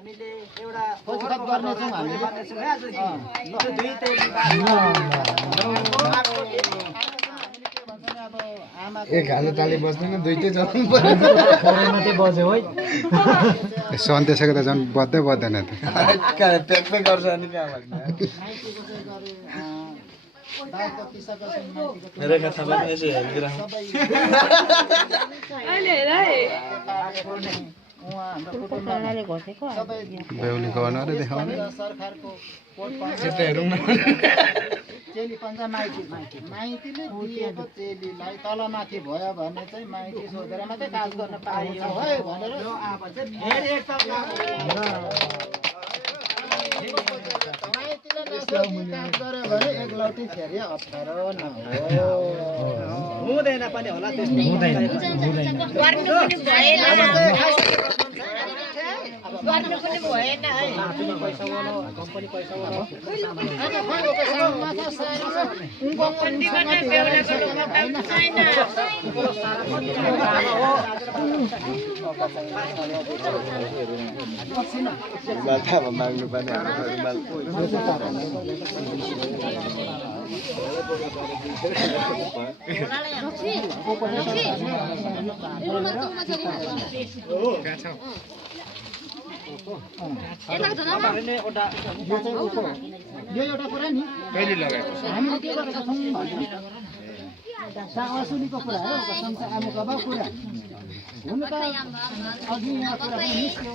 हामीले एउटा खोजखोज गर्ने छौँ हामीले एक हाले ताली बज्दैन दुईटै चलाउनु पर्यो बज्यो है सन्तेसको त झन् बज्दै बज्दैन त प्याक प्याक गर्छ अनि कहाँ रेखा थापा यसो हेरिदिइराख्नु बेहुलीको अनुहारै देखाउनु चेली पञ्चा माइती माइतीले दिएको चेलीलाई तलमाथि भयो भने चाहिँ माइती सोधेर मात्रै काज गर्न पाइयो है भनेर माइतीले नसोधी काज गर्यो भने एकलौटी फेरि अप्ठ्यारो हुँदैन पनि होला त्यस्तो गर्नु पनि भएन है पैसा वाला कम्पनी पैसा वाला माग्नु पर्ने यो एउटा कुरा नि कहिले लगाएको हामीले के गरेका छौँ सावासुलीको कुरा हो आमुका कुरा हुन त अघि यहाँ कुरा निस्क्यो